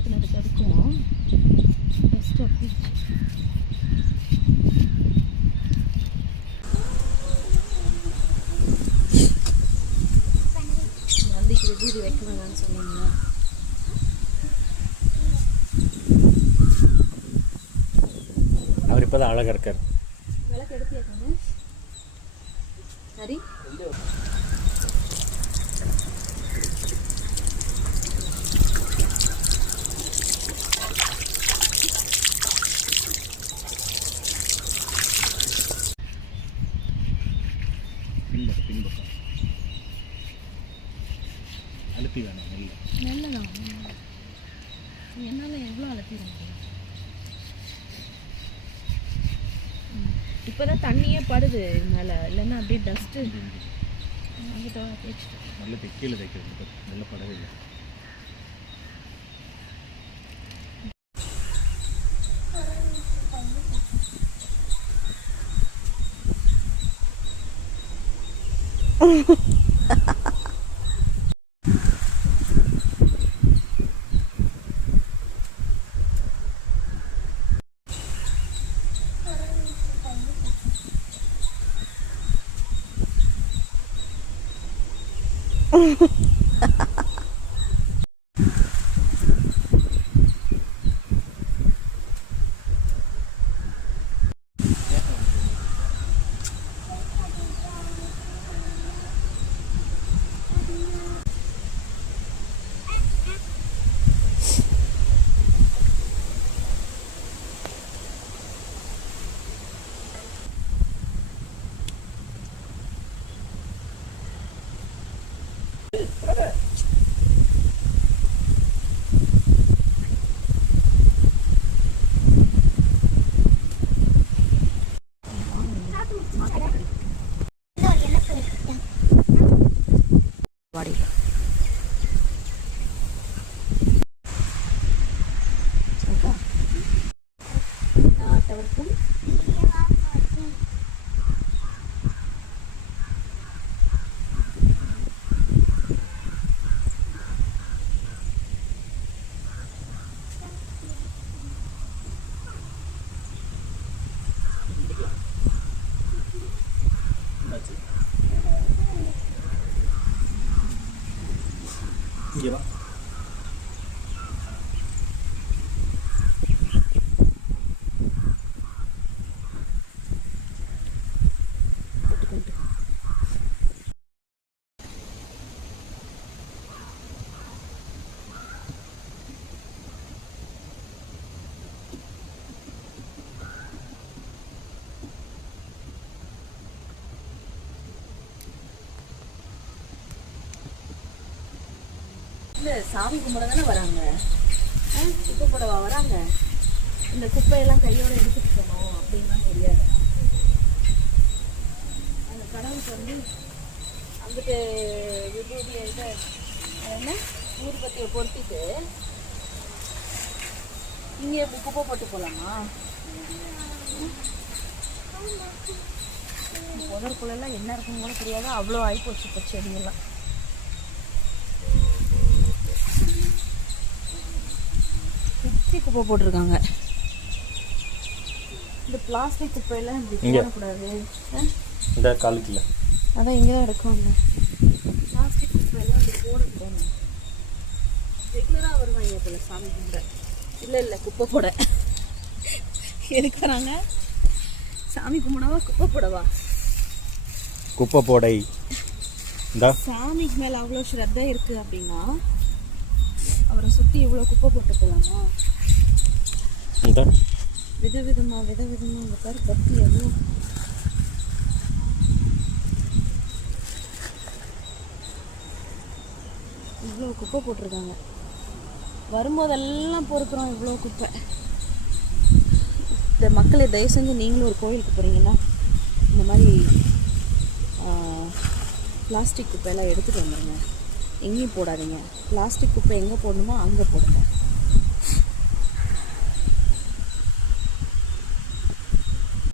ஊற்றுனதுக்கு அதுக்கும் டஸ்ட் அப்படிச்சு. நந்திக்கு விபூதி வைக்கணும்னு சொன்னீங்க. அவர் இப்போ தான் அழகாக இருக்கார். விளக்கு எடுத்து சரி. பின்பக்கம் அழுத்தி வேணும். நெல் நெல்லை தான் என்னால் எவ்வளோ அழுத்திட முடியும். இப்போ தான் தண்ணியே படுது மேலே, இல்லைன்னா அப்படியே டஸ்ட்டு அங்கிட்ட தேய்ச்சிட்டு நல்ல கீழே தைக்கிறது நல்ல படவே இல்லை. இங்கே வா. இல்லை, சாமி கும்பிட தானே வராங்க, குப்பை போடவா வராங்க? இந்த குப்பையெல்லாம் கையோடு எடுத்துட்டு போகணும் அப்படின்லாம் தெரியாது. அந்த கடவுளுக்கு வந்து அங்கிட்டு விபூதியை என்ன ஊதுபத்தியை பொருத்திட்டு இங்கே எப்படி குப்பை போட்டு போகலாமா? புதற்குள்ளெல்லாம் என்ன இருக்குன்னு கூட தெரியாது, அவ்வளோ ஆகிப்போச்சு இப்போ செடியெல்லாம். சுற்றி குப்பை போட்டிருக்காங்க. இந்த பிளாஸ்டிக் குப்பையெல்லாம் இப்படி போடக்கூடாது. இந்த காலுக்குள்ள அதான் இங்கே தான் எடுக்குவாங்க. பிளாஸ்டிக் குப்பையெல்லாம் அப்படி போடக்கூடாது. ரெகுலராக வருவாங்க போல சாமி கும்பிட. இல்லை குப்பை போட எதுக்கு வராங்க? சாமி கும்பிடவா குப்பை போடவா? குப்பை போடை. சாமிக்கு மேலே அவ்வளோ ஸ்ரத்தை இருக்குது அப்படின்னா அவரை சுற்றி இவ்வளோ குப்பை போட்டு போகலாமா? விதவிதமாக இந்த பேர் பத்தி எவ்வளோ இவ்வளோ குப்பை போட்டிருக்காங்க. வரும்போதெல்லாம் பொறுக்கிறோம் இவ்வளோ குப்பை. இந்த மக்களை தயவு செஞ்சு நீங்களும் ஒரு கோயிலுக்கு போகிறீங்கன்னா இந்த மாதிரி பிளாஸ்டிக் குப்பையெல்லாம் எடுத்துகிட்டு வந்துடுங்க. எங்கேயும் போடாதீங்க. பிளாஸ்டிக் குப்பை எங்கே போடணுமோ அங்கே போடுங்க.